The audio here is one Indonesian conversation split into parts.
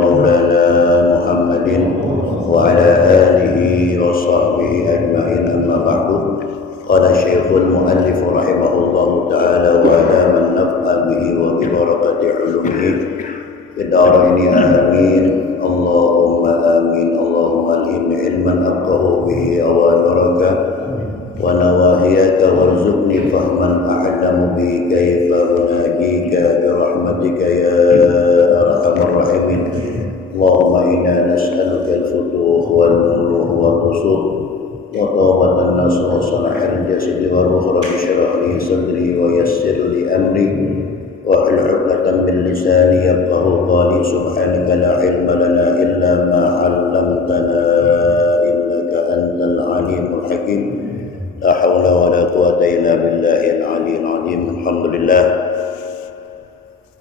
مولانا محمد وعلى آله وصحبه أجمعين أما بعد قال الشيخ المؤلف رحمه الله تعالى وأدام النفع به وببركة علومه في الدارين آمين اللهم آمين اللهم ألهمني علما أفقه به أوامرك ونواهيك وارزقني فهما أعلم به كيف أناجيك برحمتك يا أرحم الراحمين اللهم إنا نسألك الفتوح والنور والرسول وطابة النصر وصنع الجسد والروح رب اشرح لي صدري ويسر لي أمري واحلل عقدة من لساني يفقه قولي سبحانك لا علم لنا إلا ما علمتنا إنك أنت العليم الحكيم لا حول ولا قوة إلا بالله العلي العظيم الحمدلillah.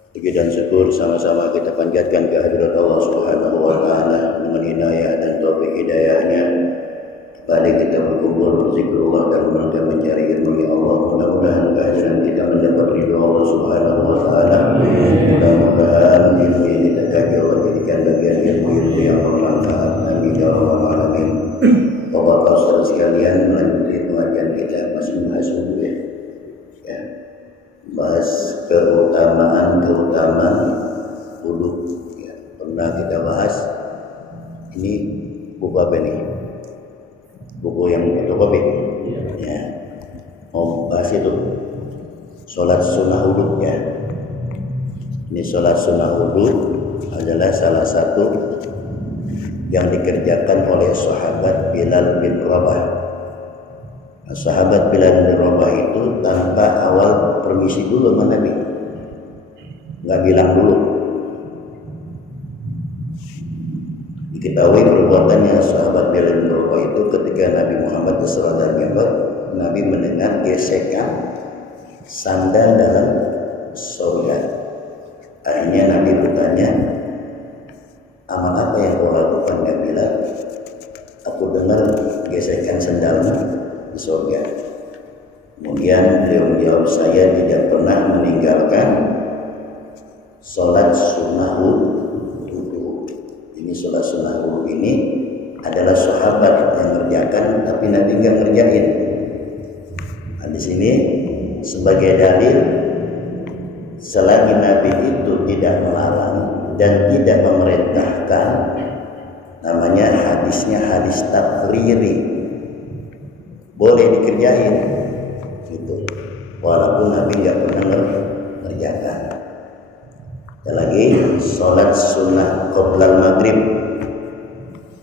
Puji dan syukur sama-sama kita panjatkan kehadirat Allah Subhanahu wa taala dengan hidayah dan taufik hidayahnya. Pada kita berkumpul berzikrullah dan mereka mencari ilmu ya Allah, mudah-mudahan kehadiran kita mendapat ridho Allah Subhanahu wa taala. Mudah-mudahan ilmu yang kita kaji Allah jadikan bagian ilmu yang bermanfaat. Amin ya rabbal alamin. Bapak saudara sekalian, melanjutkan pengajian kita masih bahas wudu ya. Bahas keutamaan wudu ya. Pernah kita bahas ini buku apa nih? Buku yang fotokopi ya. Mau bahas itu sholat sunnah wudu ya. Ini sholat sunnah wudu adalah salah satu yang dikerjakan oleh sahabat Bilal bin Rabah. Nah, sahabat Bilal bin Rabah itu tanpa awal permisi dulu sama Nabi, nggak bilang dulu. Diketahui perbuatannya sahabat Bilal bin Rabah itu ketika Nabi Muhammad SAW, Nabi mendengar gesekan sandal dalam surga. Akhirnya Nabi bertanya, amal apa yang kau lakukan ya Bilal? Aku dengar gesekan sandalmu di surga. Kemudian beliau menjawab, saya tidak pernah meninggalkan sholat sunnah wudu. Ini sholat sunnah wudu ini adalah sahabat yang mengerjakan, tapi Nabi nggak ngerjain. Nah, di sini sebagai dalil, selagi Nabi itu tidak melarang dan tidak memerintahkan, namanya hadisnya hadis takriri, boleh dikerjain gitu, walaupun Nabi nggak pernah mengerjakan. Dan lagi sholat sunnah qoblal maghrib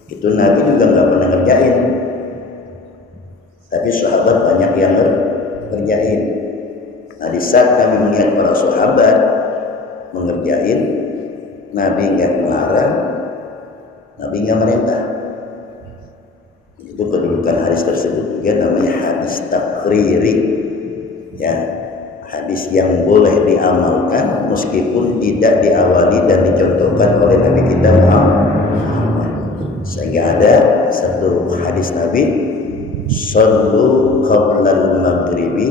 itu Nabi juga nggak pernah ngerjain, tapi sahabat banyak yang ngerjain. Nah, di saat Nabi melihat para sahabat mengerjain, Nabi nggak melarang, Nabi nggak merintah. Itu kedudukan hadis tersebut juga namanya hadis takriri ya, hadis yang boleh diamalkan meskipun tidak diawali dan dicontohkan oleh Nabi kita Muhammad. Sehingga ada satu hadis Nabi, sallu qablal maghribi,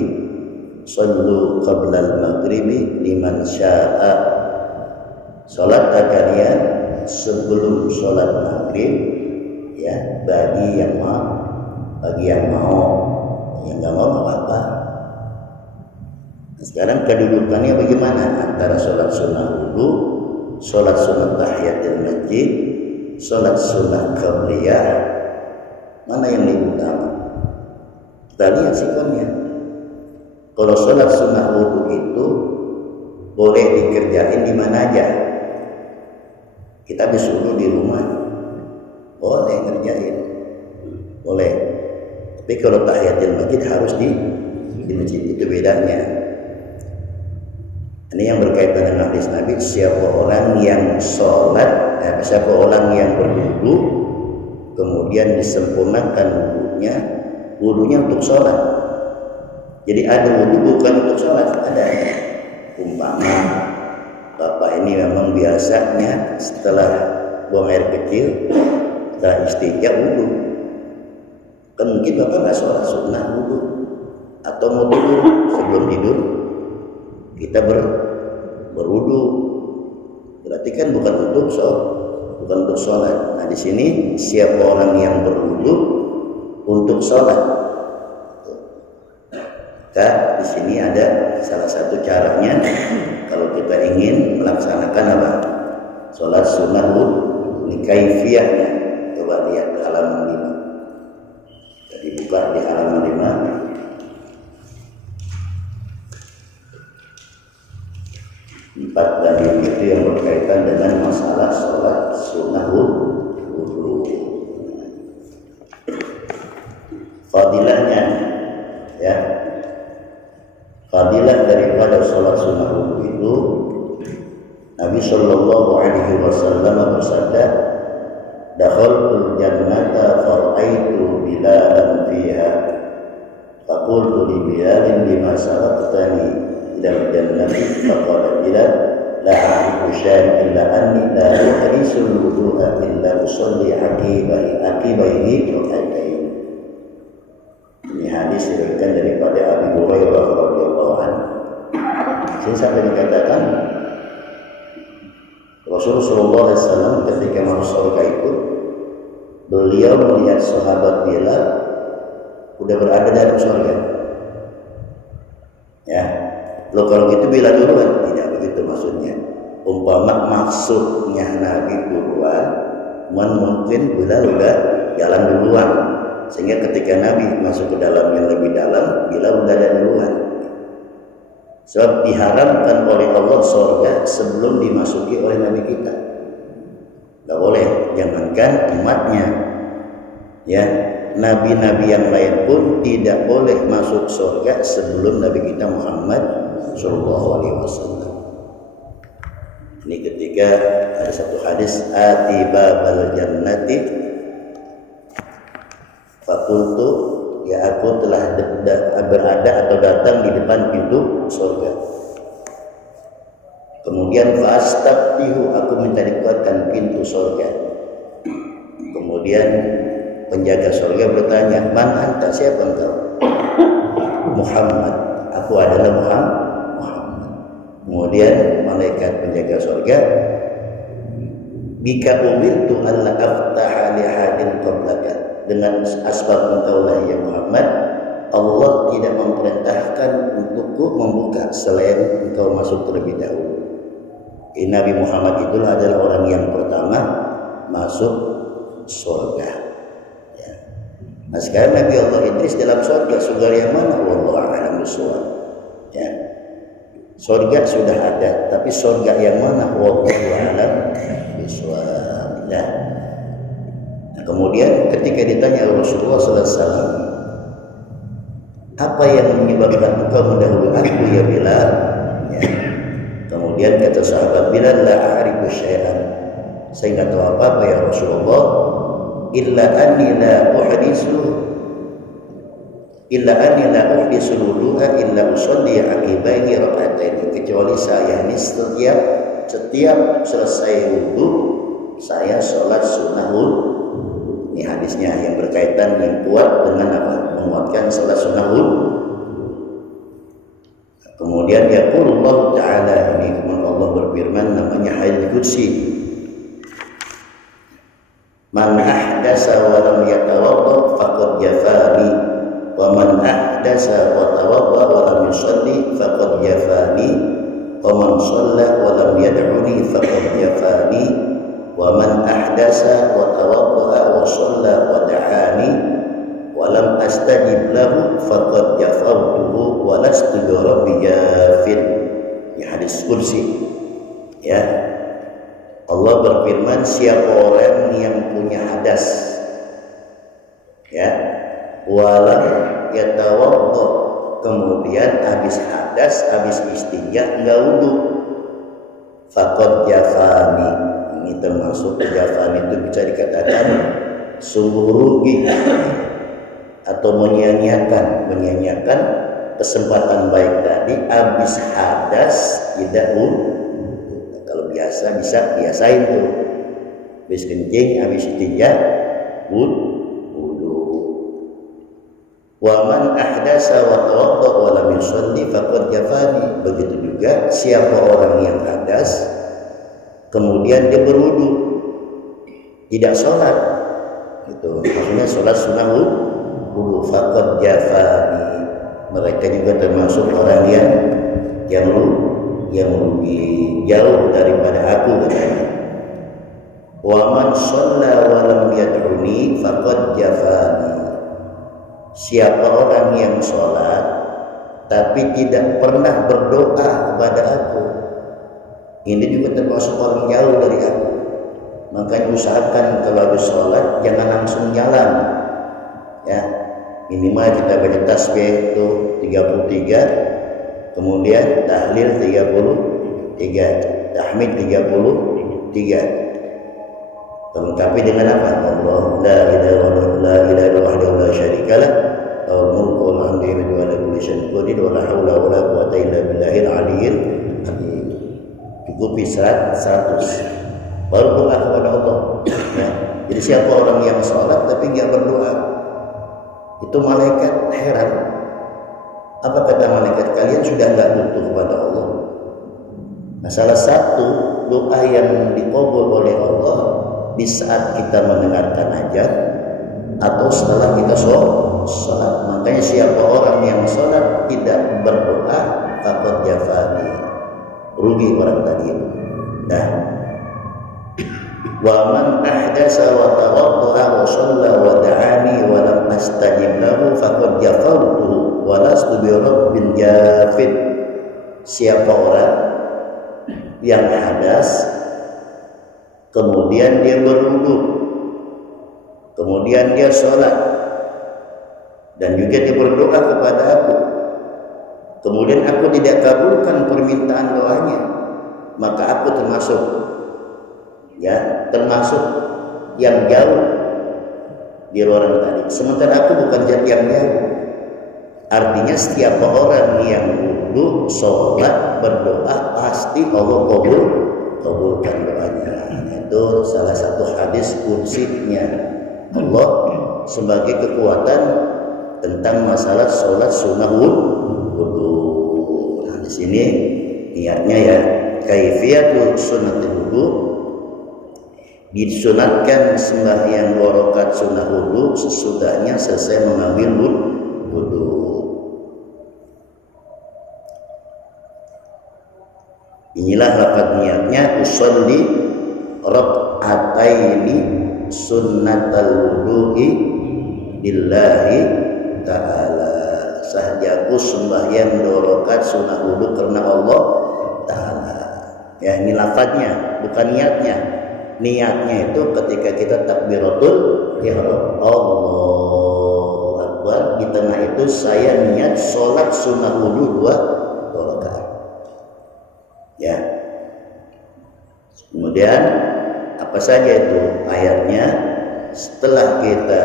sallu qablal maghribi liman sya'a. Salat kalian sebelum salat maghrib ya, bagi yang mau, yang nggak mau apa-apa. Nah, sekarang kedudukannya bagaimana antara salat sunnah wudu, salat sunnah tahiyatul masjid, salat sunnah qabliyah, mana yang lebih utama? Kita lihat sikonnya. Kalau salat sunnah wudu itu boleh dikerjain di mana aja. Kita habis wudu di rumah, boleh ngerjain, boleh. Tapi kalau tahiyatul masjid harus di masjid, itu bedanya. Ini yang berkaitan dengan hadis Nabi, siapa orang yang sholat, siapa orang yang berwudu, kemudian disempurnakan wudunya untuk sholat. Jadi ada wudu bukan untuk sholat, ada. Umpama Bapak ini memang biasanya setelah buang air kecil, setelah istinja wudu. Kan mungkin Bapak nggak sholat sunnah wudu, atau mau tidur, sebelum tidur kita berwudu. Berarti kan bukan untuk bukan untuk sholat. Nah di sini siapa orang yang berwudu untuk sholat, maka di sini ada salah satu caranya kalau kita ingin melaksanakan apa? Sholat sunnah wudu, ini kaifiyahnya. Coba lihat halaman 5. Jadi buka di halaman 5. Empat dalil itu yang berkaitan dengan masalah sholat sunnah wudu. Fadilahnya, ya, fadilah daripada sholat sunnah wudu itu, Nabi Shallallahu Alaihi Wasallam bersabda, "Dakhaltul jannata faraitu bilalan fiha, faqultu li bilalin lima sabaqtani ila jannati faqala bilal la a'rifu syai'an illa anni la uhrisul wudu'a illa usalli aqibaihi rak'atain." Ini hadis diriwayatkan daripada Abu Hurairah radhiyallahu anhu. Sini sampai dikatakan Rasulullah SAW ketika masuk surga itu, beliau melihat sahabat Bilal udah berada dalam surga. Ya, lo kalau gitu Bilal duluan, tidak begitu maksudnya. Umpama maksudnya Nabi duluan, mungkin Bilal udah jalan duluan, sehingga ketika Nabi masuk ke dalam yang lebih dalam, Bilal udah ada duluan. Sebab diharamkan oleh Allah surga sebelum dimasuki oleh Nabi kita. Gak boleh, jangankan umatnya, ya, nabi-nabi yang lain pun tidak boleh masuk surga sebelum Nabi kita Muhammad Sallallahu Alaihi Wasallam. Ini ketika ada satu hadis, atibabal jannati fakultu, ya aku telah berada atau datang di depan pintu surga. Kemudian fastabtihu, aku minta dikuatkan pintu surga. Kemudian penjaga surga bertanya, man anta, siapa engkau? Muhammad, aku adalah Muhammad. Kemudian malaikat penjaga surga, bika umirtu alla aftaha li hadin qablaka, dengan asbab engkaulah ya Muhammad, Allah tidak memerintahkan untukku membuka selain engkau masuk terlebih dahulu. Nabi Muhammad itulah adalah orang yang pertama masuk surga. Ya. Nah sekarang Nabi Allah Idris dalam surga, surga yang mana? Wallahu a'lam bishawab. Ya. Surga sudah ada, tapi surga yang mana? Wallahu a'lam bishawab. Ya. Kemudian ketika ditanya Rasulullah SAW, apa yang menyebabkan engkau mendahului aku ya Bilal? Ya. Kemudian kata sahabat Bilal, la a'rifu syai'an, saya nggak tahu apa-apa ya Rasulullah, illa anni la uhdisu wudu'a illa usalli aqibaihi rak'atain, kecuali saya ini setiap selesai wudu saya sholat sunnah wudu. Ini hadisnya yang berkaitan yang kuat dengan apa? Menguatkan salat sunnah wudu. Kemudian yaqulullah ta'ala, ini Allah berfirman namanya hadis qudsi. Man ahdasa wa lam yatawadda faqad jafani, wa man ahdasa wa tawadda wa lam yusalli faqad jafani, wa man shalla wa lam yad'uni faqad jafani, wa man ahdasa wa tawadda wa shalla wa da'ani wa lam astajib lahu faqad jafawtuhu wa lastu bi rabbi jafin. Ya, hadis qudsi. Ya, Allah berfirman, siapa orang yang punya hadas, ya, walam yatawadda, kemudian habis hadas, habis istinja enggak wudu, faqad jafani, ini termasuk jafani itu bisa dikatakan sungguh rugi atau menyia-nyiakan kesempatan baik tadi, habis hadas tidak wudu. Kalau biasa bisa biasain tuh, habis kencing, habis istinja wudu. Wa man ahdasa wa tawadda wa lam yusalli faqad jafani, begitu juga siapa orang yang hadas kemudian dia berwudu tidak sholat, itu maksudnya sholat sunnah wudu, faqad jafani, mereka juga termasuk orang yang rugi, jauh daripada aku, katanya. Wa man shalla wa lam yad'uni faqad jafani, siapa orang yang sholat tapi tidak pernah berdoa kepada aku, ini juga termasuk orang jauh dari aku. Makanya usahakan kalau habis sholat jangan langsung jalan, ya, minimal kita baca tasbih itu 33, kemudian tahlil 33, tahmid 33, terlengkapi dengan apa? Allah la ilaha illallah la syarikalah lahul mulku wa lahul hamdu wa lahu kulli syai'in qadir wa la haula wa la quwwata illa billahil aliyyil azim. Cukup 100 baru doa kepada Allah. Nah, jadi siapa orang yang sholat tapi nggak berdoa, itu malaikat heran. Apa kata malaikat? Kalian sudah nggak butuh kepada Allah. Nah, salah satu doa yang dikabul oleh Allah di saat kita mendengarkan azan atau setelah kita sholat. Makanya siapa orang yang sholat tidak berdoa, faqad jafani, rugi orang tadi. Nah, wa man ahdasa wa tawaddaa wa shalla wa da'ani wa lam astajib lahu faqad jafartu wa lastu bi rabbin jafid, siapa orang yang hadas kemudian dia berwudu, kemudian dia sholat dan juga dia berdoa kepada aku, kemudian aku tidak kabulkan permintaan doanya, maka aku termasuk yang jauh di orang tadi. Sementara aku bukan zat yang jauh. Artinya setiap orang yang wudu, sholat, berdoa, pasti Allah kabulkan doanya. Itu salah satu hadis qudsinya Allah sebagai kekuatan tentang masalah sholat sunnah wudu. Nah, di sini niatnya ya, kaifiyatul sunnatul wudu, disunatkan sembahyang 2 rakaat sunnah wudu sesudahnya selesai mengambil wudu. Inilah lafaz niatnya, usolli rak'ataini sunnatal wudu'i lillahi ta'ala, sahajaku sembahyang 2 rakaat sunnah wudu karena Allah ta'ala. Ya, ini lafaznya, bukan niatnya. Niatnya itu ketika kita takbiratul ihram, Allahu Akbar, di tengah itu saya niat sholat sunnah wudu 2 rakaat. Ya. Kemudian apa saja itu ayatnya? Setelah kita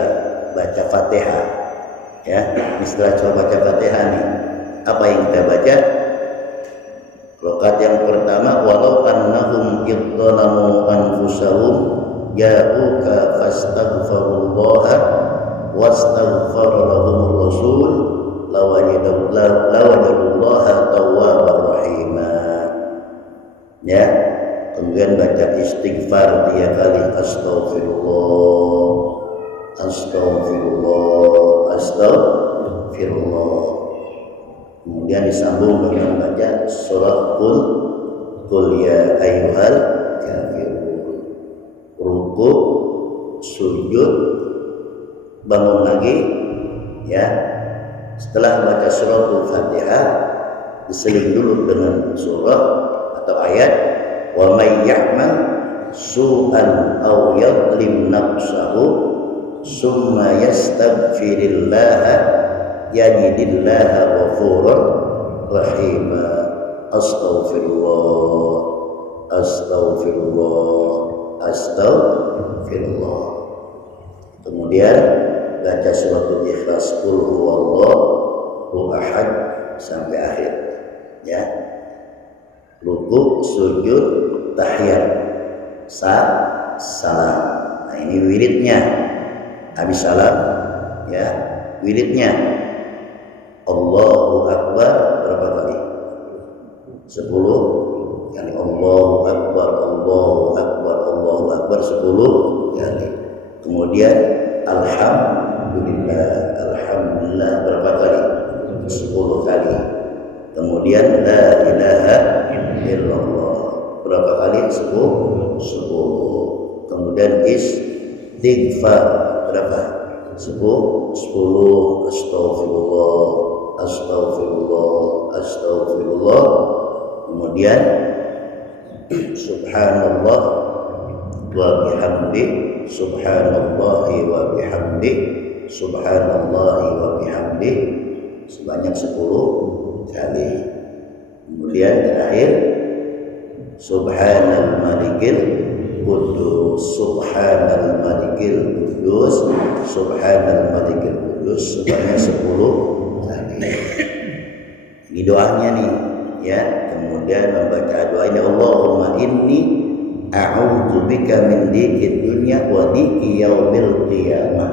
baca Fatihah, ya, setelah coba baca Fatihah nih, apa yang kita baca? Rakaat yang pertama, walau annahum idzalamu anfusahum ja'uka fastaghfirullaha wastaghfara lahumur rasul lawajadullaha tawwabar rahima. Ya, kemudian baca istighfar 3 kali, astaghfirullah, astaghfirullah, astaghfirullah. Kemudian disambung dengan baca surah Qul ya ayyuhal kafirun. Ruku, sujud, bangun lagi, ya. Setelah baca surah Al-Fatihah, diseling dulu dengan surah atau ayat, wa may ya'mal su'an aw yadlim nafsahu summa yastaghfirillaha yajidillaha ghafurur rahima. Astaghfirullah, astaghfirullah, astaghfirullah. Kemudian baca suratul Ikhlas, qul huwallahu ahad sampai akhir, ya. Ruku, sujud, tahiyat, salam. Nah, ini wiridnya. Habis salam, ya, wiridnya Allahu Akbar berapa kali? 10 Yani Allahu Akbar, Allahu Akbar, Allahu Akbar 10 kali. Kemudian Alhamdulillah, Alhamdulillah berapa kali? 10 kali. Kemudian La ilaha illallah berapa kali? 10. Kemudian istighfar berapa? 10. Astagfirullah, astagfirullah, astagfirullah. Kemudian subhanallah wa bihamdi, subhanallahi wa bihamdi, subhanallahi wa bihamdi sebanyak 10 kali. Kemudian terakhir subhanal malikil Kudus, subhanal malikil Kudus, subhanal malikil Kudus sebanyak 10 kali. Ini doanya nih, ya. Kemudian membaca doa ini, Allahumma inni a'udzubika min dzikid dunya wa dziki yaumil qiyamah.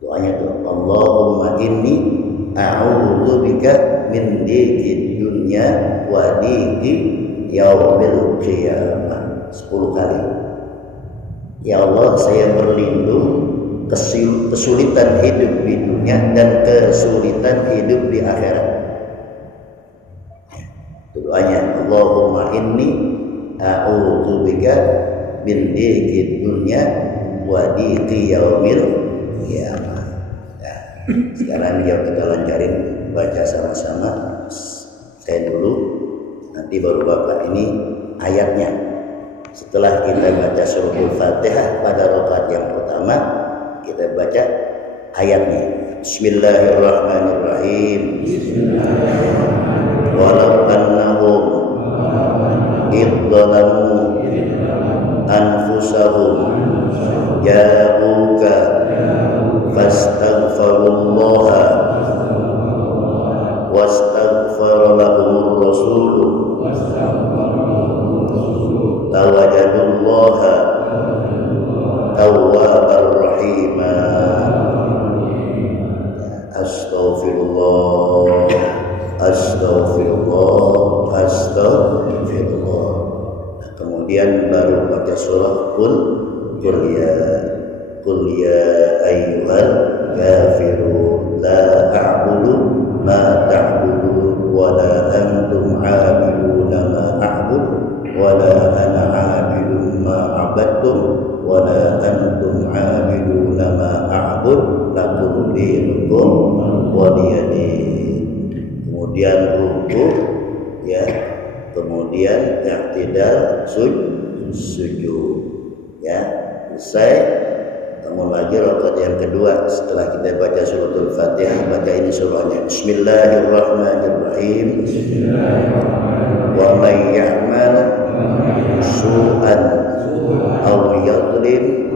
Doanya tuh, Allahumma inni a'udzubika min dzikid dunya wa dziki yaumil qiyamah 10 kali. Ya Allah, saya berlindung kesulitan hidup di dunia dan kesulitan hidup di akhirat. Doanya, Allahumma inni a'udzubika min dzikid dunya wa dziki yaumil qiyamah. Nah, sekarang kita lancarin baca sama-sama. Saya dulu, nanti baru Bapak ini ayatnya. Setelah kita baca suratul Fatihah pada rakaat yang pertama, kita baca ayatnya. Bismillahirrahmanirrahim. Walau annahum idzalamu anfusahum ja'uka fastaghfirullaha wastaghfara lahumur rasulu tawajadullaha tawwabar rahima. Astaghfirullah, astaghfirullah, astaghfirullah. Kemudian baru baca surah Qul ya ayyuhal kafirun la a'budu ma ta'budun wa la antum 'abiduna ma a'budu wa la ana 'abidun ma 'abadtum wa la antum 'abiduna ma a'budu lakum dinukum waliyadin. Kemudian ruku, ya. Kemudian i'tidal sujud, ya. Selesai, kamu lagi rakaat yang kedua setelah kita baca suratul Fatihah, baca ini surahnya. Bismillahirrahmanirrahim. Wa may ya'mal su'an aw yadlim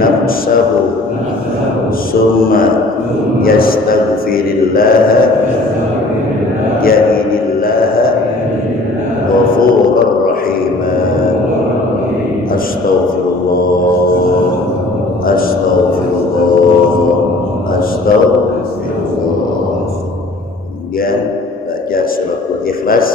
nafsahu summa yastaghfirillah yajidillah ghafurur rahim. Astaghfirullah, astaghfirullah, astaghfirullah. Kemudian baca suratul Ikhlas.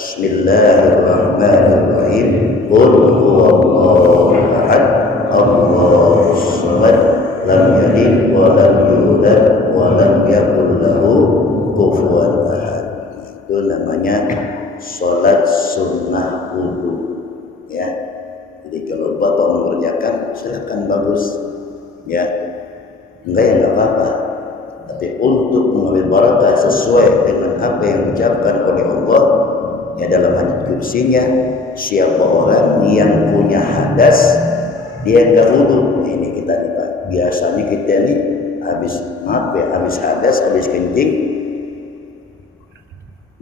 Bismillahirrahmanirrahim. Qul huwallahu ahad, Allahus samad, lam yalid wa lam yulad wa lam yakul lahu kufuwan ahad. Itu namanya salat sunnah wudu, ya. Jadi kalau Bapak mengerjakan, silakan, bagus, ya. Enggak ya enggak apa-apa. Tapi untuk mengambil barakah sesuai dengan apa yang diucapkan oleh Allah, ya, dalam hadis kursinya, siapa orang yang punya hadas dia enggak wudu. Ini kita nih Pak, biasanya kita nih habis hadas, habis kencing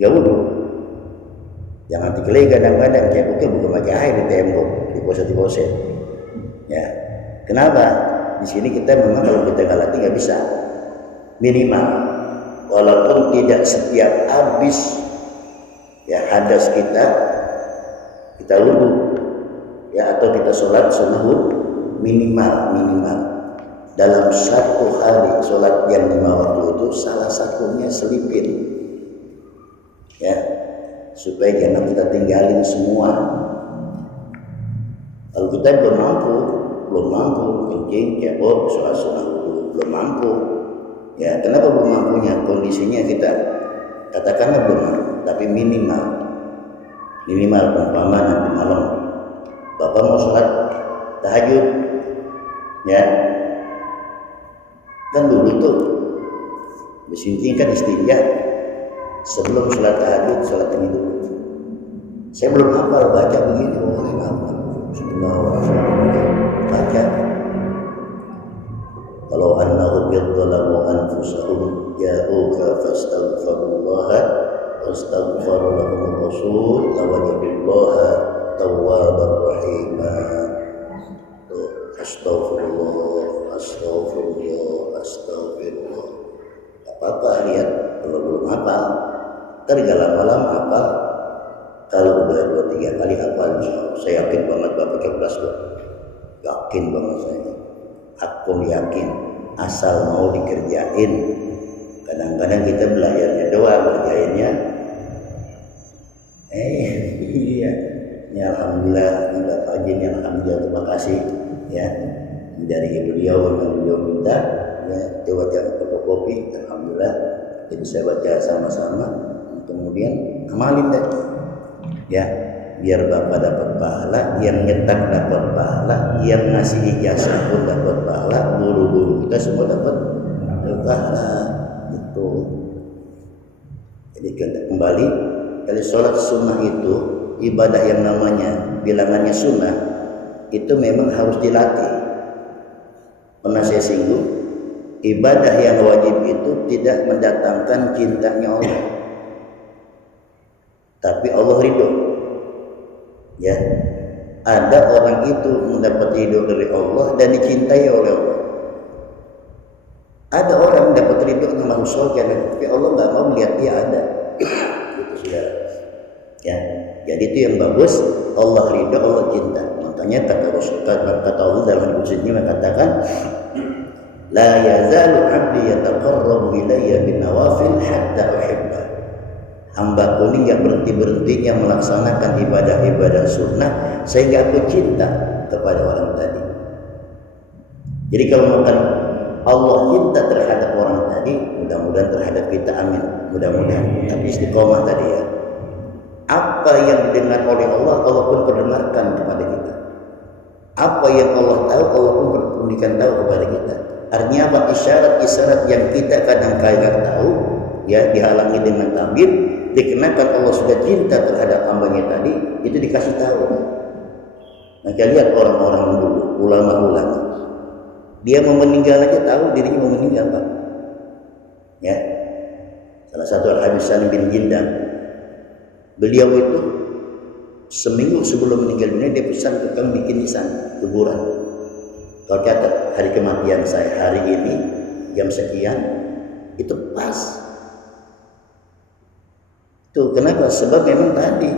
enggak wudu. Jangan dikele kadang-kadang ceboknya bukan pakai air di tembok, di pose-pose. Ya. Kenapa? Di sini kita memang kalau kita nggak latih nggak bisa. Minimal, walaupun tidak setiap habis ya hadas kita wudu, ya, atau kita sholat sunnah minimal dalam satu hari sholat yang 5 waktu itu salah satunya selipin, ya. supaya jangan kita tinggalin semua. Kalau kita belum mampu kencing, cebok, sholat sunnah belum mampu. Ya, kenapa belum mampunya? Kondisinya kita katakanlah belum mampu, tapi minimal umpama nanti malam Bapak mau sholat tahajud, ya kan dulu tuh bersincing kan istinja sebelum sholat tahajud, sholat ini dulu. Saya belum hafal baca begini, baca. Kalau annahum yadhlamu anfusahum ja'uka fastaghfirullaha wastaghfara lahumur rasul lawajadullaha tawwabar rahima. Astagfirullah. Apa-apa lihat kalau belum hafal, tergalam malam hafal. Kalau udah 2-3 kali hafal, saya yakin banget Bapak cerdas kok. Yakin banget saya. Aku yakin asal mau dikerjain. Kadang-kadang kita belajarnya doang, kerjainnya iya. Ya alhamdulillah, alhamdulillah, terima kasih ya dari beliau yang beliau minta ya baca kopi, alhamdulillah kita bisa baca sama-sama, kemudian amalin deh ya, biar Bapak dapat pahala, yang nyetak dapat pahala, yang ngasih ijazah pun dapat pahala, guru-guru kita semua dapat pahala. Itu jadi kita kembali dari sholat sunnah itu, ibadah yang namanya bilangannya sunnah itu memang harus dilatih. Pernah saya singgung, ibadah yang wajib itu tidak mendatangkan cintanya Allah, tapi Allah ridho. Ya, ada orang itu mendapat ridho dari Allah dan dicintai oleh Allah. Ada orang dapat ridho dengan masuk surga, tapi Allah nggak mau melihat dia ada. Gitu sudah. Ya, jadi itu yang bagus. Allah ridho, Allah cinta. Makanya kata Allah dalam hadisnya mengatakan, la yazalu 'abdi yataqarrabu ilayya bin nawafil hatta uhibba. Hamba ku ini gak berhenti-berhentinya melaksanakan ibadah-ibadah sunnah sehingga aku cinta kepada orang tadi. Jadi kalau makan Allah cinta terhadap orang tadi, mudah-mudahan terhadap kita, amin. Mudah-mudahan. Tapi istiqomah tadi ya. Apa yang didengar oleh Allah, Allah pun perdengarkan kepada kita. Apa yang Allah tahu, Allah pun berikan tahu kepada kita. Artinya apa? Isyarat-isyarat yang kita kadang-kadang tahu, ya dihalangi dengan tabir, dikenakan Allah sudah cinta terhadap hambanya tadi, itu dikasih tahu. Maka lihat orang-orang dulu, ulama-ulama, dia mau meninggal aja tahu dirinya mau meninggal, Pak. Ya, salah satu Al-Habib bin Jindam, beliau itu seminggu sebelum meninggal dunia dia pesan tukang bikin nisan kuburan. Kalau catat hari kematian saya hari ini jam sekian, itu pas. Tuh kenapa? Sebab memang tadi.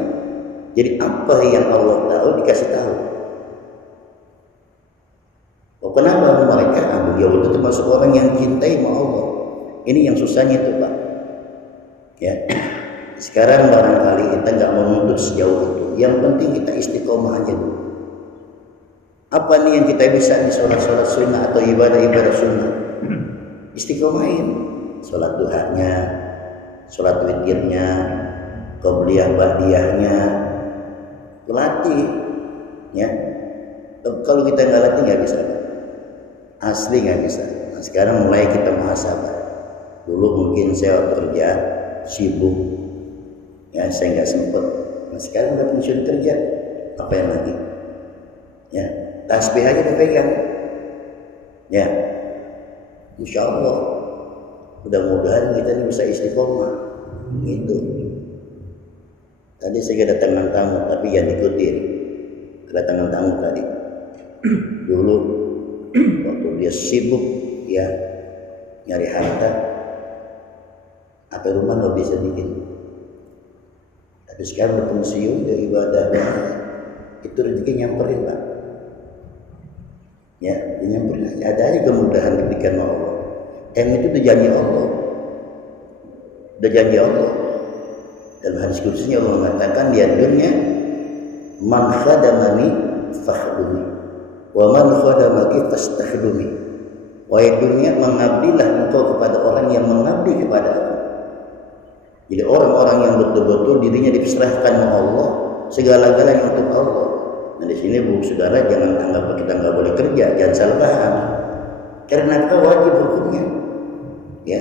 Jadi apa yang Allah tahu dikasih tahu. Oh, kenapa mereka? Beliau itu termasuk orang yang cintai sama Allah. Ini yang susahnya itu, Pak. Ya. Sekarang barangkali kita nggak menuntut sejauh itu. Yang penting kita istiqomah aja dulu. Apa nih yang kita bisa di sholat-sholat sunnah atau ibadah-ibadah sunnah? Istiqomahin. Sholat duhanya, sholat witirnya, qobliyah ba'diyahnya, latih. Ya. Kalau kita nggak latih nggak bisa. Asli nggak bisa. Nah, sekarang mulai kita muhasabah. Dulu mungkin saya kerja sibuk, ya saya nggak sempet. Nah, sekarang udah pensiun kerja, apa yang lagi? Ya, tasbih aja dipegang. Ya, insya Allah. Mudah-mudahan kita ini bisa istiqomah. Gitu. Tadi saya kedatangan tamu, tapi yang ikutin kedatangan tamu tadi. Dulu waktu dia sibuk, ya nyari harta, atau rumah nggak bisa bikin. Tapi sekarang udah pensiun dari ibadah, itu rezeki nyamperin, Pak. Ya, nyamperin aja. Ada aja kemudahan diberikan Allah. Yang itu udah janji Allah. Udah janji Allah. Dalam hadis qudsinya Allah mengatakan di dunia, man khadamani fakhdumi wa man khadamaki fastakhdumi. Wahai dunia, mengabdilah engkau kepada orang yang mengabdi kepada aku. Jadi orang-orang yang betul-betul dirinya diserahkan oleh Allah, segala-galanya untuk Allah. Nah di sini Bu Saudara jangan anggap kita nggak boleh kerja, jangan salah paham. Karena kau wajib hukumnya. Ya,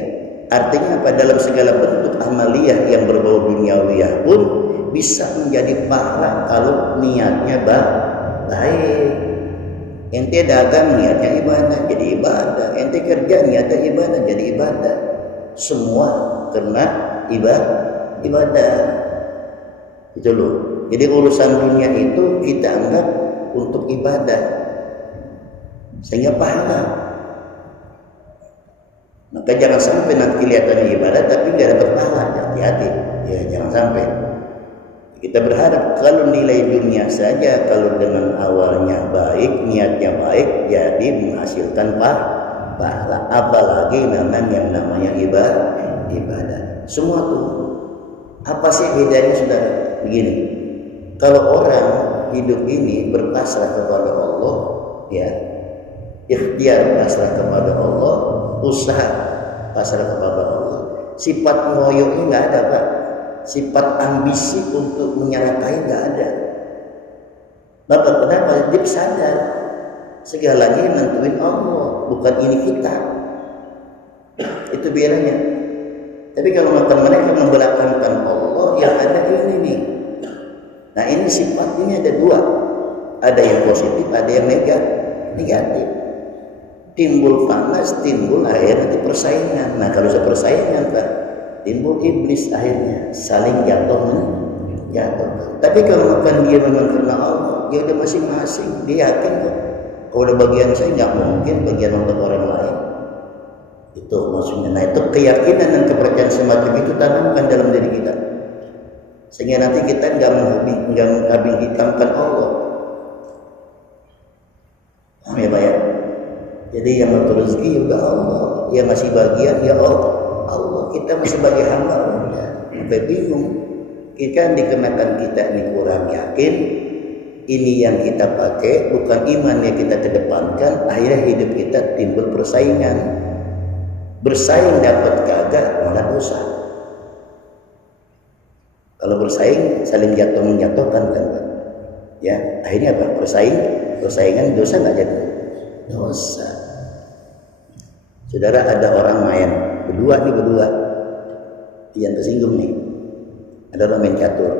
artinya apa? Dalam segala bentuk amaliyah yang berbau duniawiyah pun bisa menjadi pahala kalau niatnya baik. Ente dagang niatnya ibadah jadi ibadah, ente kerja niatnya ibadah jadi ibadah. Semua karena ibadah. Itu loh. Jadi urusan dunia itu kita anggap untuk ibadah, sehingga pahala. Maka jangan sampai nanti kelihatannya ibadah tapi nggak dapat pahala. Hati-hati, ya jangan sampai. Kita berharap kalau nilai dunia saja kalau dengan awalnya baik, niatnya baik, jadi menghasilkan pahala. Apalagi yang namanya ibadah. Semua tuh. Apa sih bedanya saudara? Begini, kalau orang hidup ini berpasrah kepada Allah, ya, ikhtiar pasrah kepada Allah, usaha pasrah kepada Allah, sifat ngoyoknya nggak ada Pak, sifat ambisi untuk menyerahkan nggak ada. Bapak kenapa? Dia sadar segalanya yang nentuin Allah, bukan ini kita. Itu bedanya. Tapi kalau mereka membelakangkan Allah, yang ada ini nih. Nah ini sifatnya ada dua, ada yang positif, ada yang negatif. Timbul panas, timbul akhirnya nanti persaingan. Nah kalau persaingan Pak, timbul iblis akhirnya saling jatuh. Tapi kalau bukan dia memang karena Allah, dia udah masing-masing, dia yakin kok. Kalau udah bagian saya nggak mungkin bagian untuk orang lain. Itu maksudnya. Nah itu keyakinan dan kepercayaan semacam itu tanamkan dalam diri kita, sehingga nanti kita nggak mengkambing hitamkan Allah. Ya Pak ya. Jadi yang ngatur rezeki juga Allah, yang ngasih bagian ya Allah. Kita masih sebagai hamba Allah. Sampai bingung. Kita dikenakan kita ini kurang yakin. Ini yang kita pakai bukan iman yang kita kedepankan. Akhirnya hidup kita timbul persaingan. Bersaing dapat kagak malah dosa. Kalau bersaing saling jatuh menjatuhkan kan Pak. Ya akhirnya apa? Persaingan dosa nggak jadi dosa. Saudara ada orang main berdua, yang tersinggung nih. Ada orang main catur.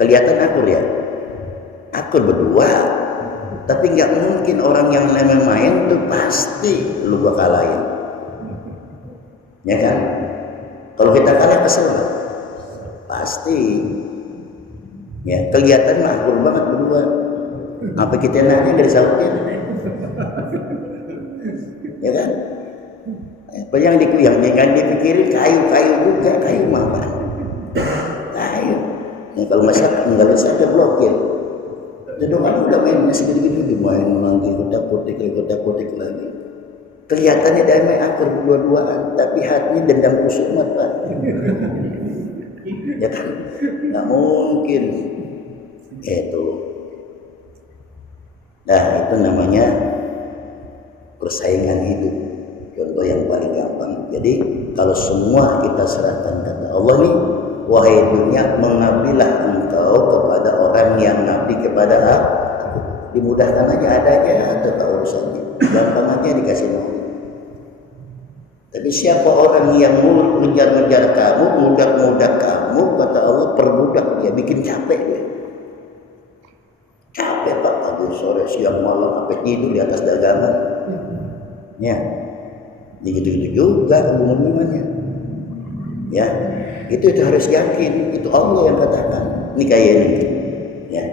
Kelihatan akur ya. Akur berdua. Tapi nggak mungkin orang yang main tuh pasti lu gua kalahin. Ya kan? Kalau kita kalah kesel pasti. Ya kelihatan akur banget berdua. Apa kita nanya dari sautnya? Ya kan? Apa yang dipikirin kayu juga, kayu makan. Kayu. Nah, kalau nggak bisa ada blokir. Jadi kan udah main masih gede-gede main lagi kotak-kotik lagi. Kelihatannya damai akur dua-duaan, tapi hatinya dendam kusuk Pak. Ya kan? Nggak mungkin. Itu. Nah itu namanya persaingan hidup. Contoh yang paling gampang. Jadi kalau semua kita serahkan kepada Allah nih, wahai dunia, mengabdilah engkau kepada orang yang ngabdi kepada aku. Dimudahkan aja adanya atau urusannya. Gampang aja dikasih tahu. Tapi siapa orang yang mengejar-ngejar kamu, mudah kamu, kata Allah perbudak dia, bikin capek dia. Capek Pak, pagi sore siang malam sampai tidur di atas dagangan. Ya. Gitu-gitu juga hubungannya. Ya. Itu harus yakin, itu Allah yang katakan. Ini kayak ini. Ya.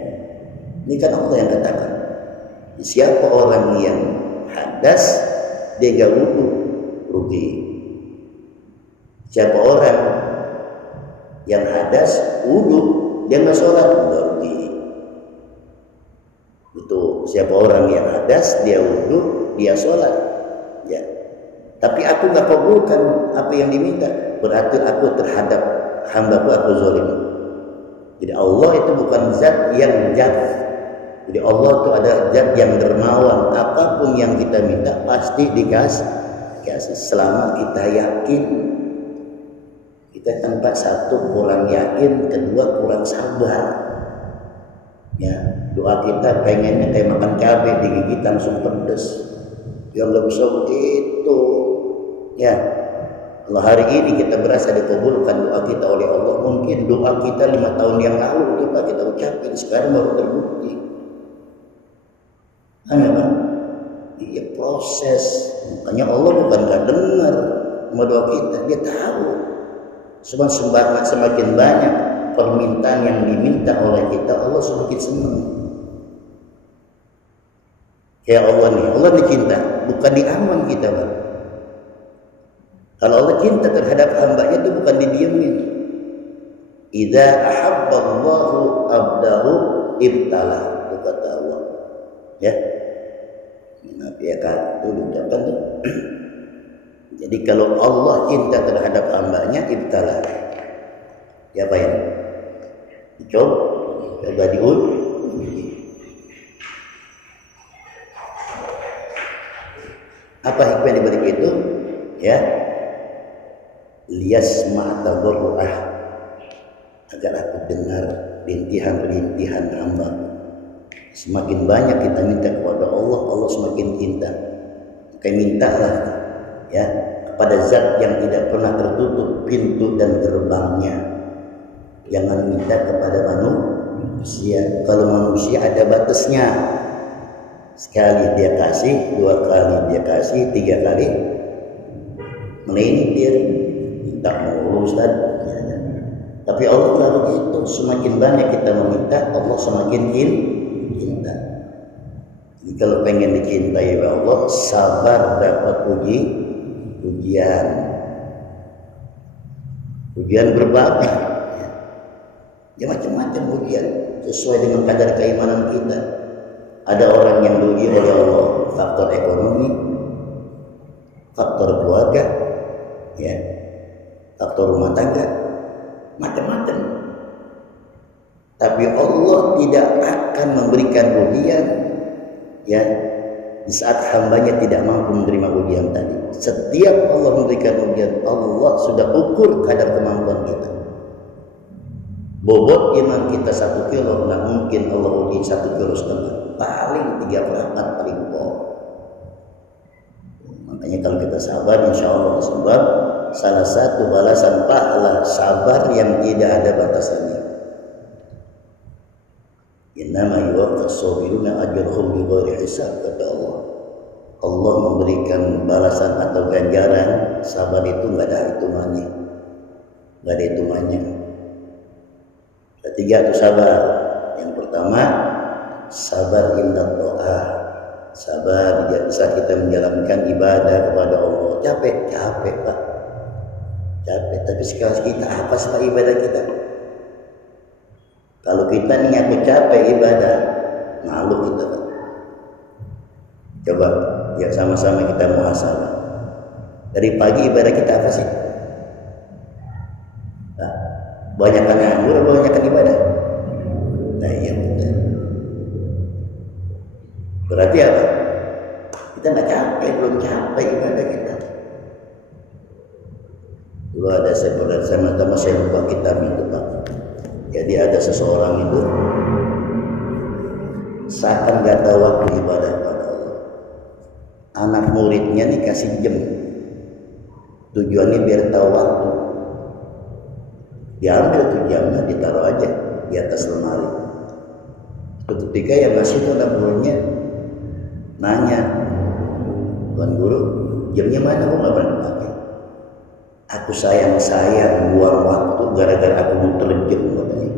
Ini kan Allah yang katakan. Siapa orang yang hadas dia enggak wudu, rugi. Siapa orang yang hadas wudu dia nggak sholat, udah rugi. Itu siapa orang yang hadas dia wudu dia sholat, ya. Tapi aku nggak kabulkan apa yang diminta, berarti aku terhadap hambaku aku zalim. Jadi Allah itu bukan zat yang jaf. Jadi Allah itu ada zat yang dermawan. Apapun yang kita minta pasti dikasih selama kita yakin. Kita tanpa satu kurang yakin, kedua kurang sabar. Ya, doa kita pengennya kayak makan cabai digigit langsung pedes. Yang nggak bisa begitu. Ya, kalau hari ini kita berasa dikabulkan doa kita oleh Allah, mungkin doa kita 5 tahun yang lalu coba kita ucapin, sekarang baru terbukti. Hanya kan? Iya, proses. Makanya Allah bukan nggak dengar sama doa kita, Dia tahu. Semakin banyak permintaan yang diminta oleh kita, Allah semakin senang. Kayak Allah nih, Allah dicinta, bukan diaman kita, Bang. Kalau Allah cinta terhadap hambanya itu bukan didiemin. Idza ahabballahu abdahu ibtala, kata Allah. Ya. Nabi ya kan itu diucapkan tuh. Jadi kalau Allah cinta terhadap hambanya ibtala. Ya apa ya? Coba diuji. Apa hikmah di balik itu? Ya. Liyasma' tadarru'ah, agar aku dengar rintihan-rintihan hamba. Semakin banyak kita minta kepada Allah, Allah semakin cinta. Maka mintalah ya kepada zat yang tidak pernah tertutup pintu dan gerbangnya. Jangan minta kepada manusia. Kalau manusia ada batasnya. Sekali dia kasih, 2 kali dia kasih, 3 kali melintir. Tak mau Ustaz. Tapi Allah tidak begitu. Semakin banyak kita meminta, Allah semakin cinta. Jadi kalau pengen dicintai oleh Allah, sabar dapat ujian. Ujian berbagai. Ya macam-macam ujian sesuai dengan kadar keimanan kita. Ada orang yang diuji oleh Allah faktor ekonomi, faktor keluarga, ya. Faktor rumah tangga, macam-macam. Tapi Allah tidak akan memberikan ujian ya di saat hambanya tidak mampu menerima ujian tadi. Setiap Allah memberikan ujian, Allah sudah ukur kadar kemampuan kita. Bobot iman kita 1 kilo, nggak mungkin Allah uji 1,5 kilo, paling 3/4 paling pol. Makanya kalau kita sabar, insya Allah sebab salah satu balasan pahala sabar yang tidak ada batasannya. Innama yuwaffas sabiruna ajrahum bighairi hisab, kata Allah. Allah memberikan balasan atau ganjaran sabar itu enggak ada hitungannya. Enggak ada hitungannya. Ketiga itu sabar. Yang pertama, sabar indah doa. Sabar di saat kita menjalankan ibadah kepada Allah. Capek Pak. Capek, tapi sekarang kita apa sih ibadah kita? Kalau kita nih aku capek ibadah, malu kita Pak. Coba ya sama-sama kita muhasabah. Dari pagi ibadah kita apa sih? Nah, banyakkan nganggur atau banyakkan ibadah? Nah iya betul. Berarti apa? Kita nggak capek, belum capek ibadah kita. Dulu ada sama-sama saya lupa kitab itu Pak. Jadi ada seseorang itu seakan gak tahu waktu ibadah kepada Allah. Anak muridnya nih kasih jam. Tujuannya biar tahu waktu. Diambil tuh jamnya, ditaruh aja di atas lemari. Ketika yang ngasih itu anak muridnya nanya, Tuan Guru, jamnya mana? Kok nggak pernah dipakai? Aku sayang buang waktu gara-gara aku muter jam katanya.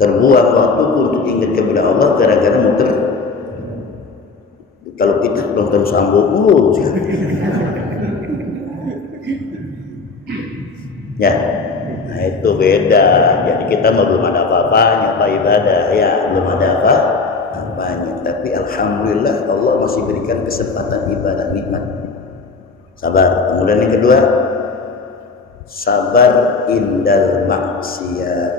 Terbuang waktu untuk ingat kepada Allah gara-gara muter. Kalau kita nonton Sambo mulu ya, nah itu beda. Jadi kita belum ada apa-apanya Pak ibadah ya, belum ada apa-apanya. Tapi alhamdulillah Allah masih berikan kesempatan ibadah nikmat. Sabar. Kemudian yang kedua, sabar indal maksiat.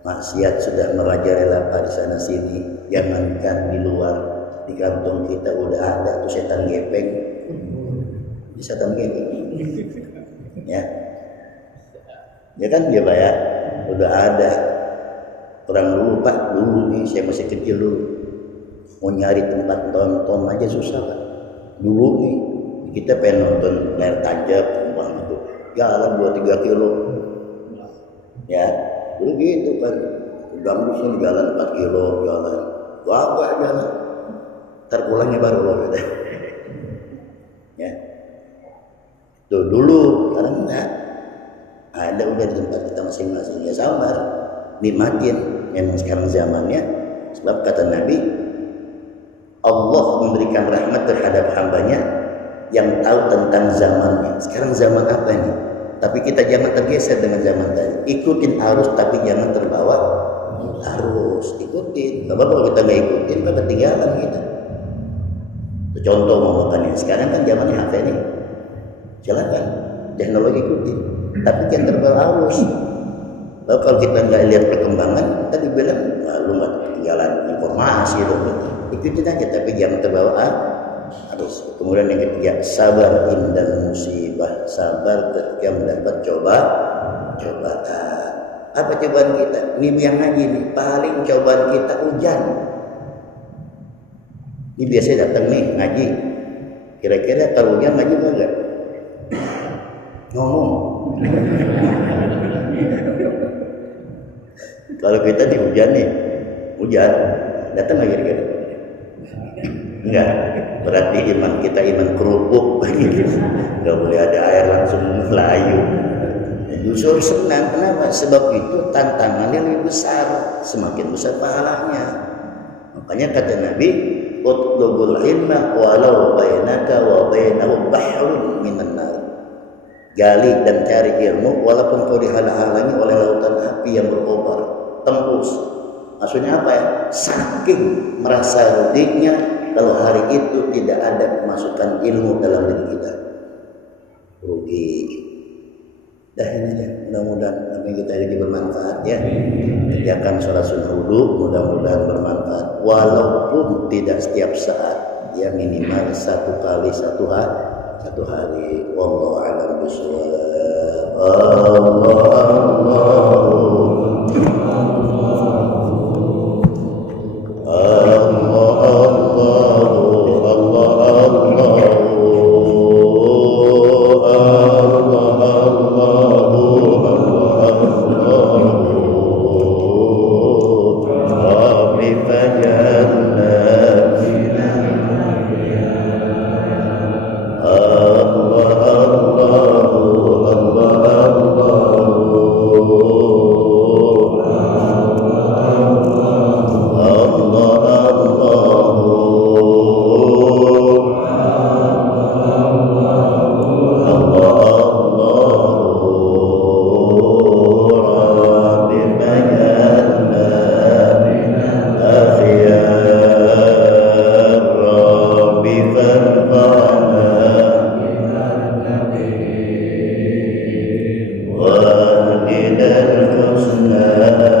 Maksiat sudah merajalela di sana sini, jangankan di luar, di kantong kita udah ada tuh setan gepeng. Setan gepeng. Ya. Ya kan dia Pak ya, udah ada. Orang dulu Pak, dulu nih saya masih kecil dulu, mau nyari tempat nonton aja susah Pak. Dulu nih kita pengen nonton layar tancap itu jalan 2-3 kilo, ya dulu gitu kan. Gambus ini jalan 4 kilo jalan, agak jalan, terpulangnya baru loh gitu. Ya, tuh dulu, sekarang enggak. Ada udah di tempat kita masing-masing, ya sabar, nikmatin. Memang sekarang zamannya, sebab kata Nabi, Allah memberikan rahmat terhadap hambanya yang tahu tentang zamannya. Sekarang zaman apa nih? Tapi kita jangan tergeser dengan zaman tadi. Ikutin arus tapi jangan terbawa arus. Ikutin. Bapak kalau kita nggak ikutin, kita ketinggalan kita. Contoh mau makannya. Sekarang kan zamannya HP nih. Silakan teknologi ikutin. Tapi jangan terbawa arus. Lalu kalau kita nggak lihat perkembangan, tadi bilang, lu nggak ketinggalan informasi dong. Ikutin aja, tapi jangan terbawa arus. Kemudian yang ketiga, sabar indal musibah, sabar ketika mendapat cobaan. Apa cobaan kita? Ini yang ngaji nih, paling cobaan kita hujan. Ini biasanya datang nih ngaji. Kira-kira kalau hujan ngaji enggak? Ngomong. Kalau kita di hujan nih, hujan, datang lagi kira-kira? Enggak, berarti iman kita iman kerupuk. Enggak boleh ada air langsung melayu. Justru senang, kenapa? Sebab itu tantangannya lebih besar, semakin besar pahalanya. Makanya kata Nabi, utlubul ilma walau bainaka wa bainahu bahrun minan nar. Gali dan cari ilmu walaupun kau dihalang-halangi oleh lautan api yang berkobar, tembus. Maksudnya apa ya? Saking merasa ruginya kalau hari itu tidak ada kemasukan ilmu dalam diri kita. Rugi. Dah ini aja. Mudah-mudahan apa yang kita ini bermanfaat ya. Kerjakan sholat sunnah wudu, mudah-mudahan bermanfaat. Walaupun tidak setiap saat, ya minimal 1 kali 1 hari. Wallahu a'lam bishawab. واهدنا الحسنى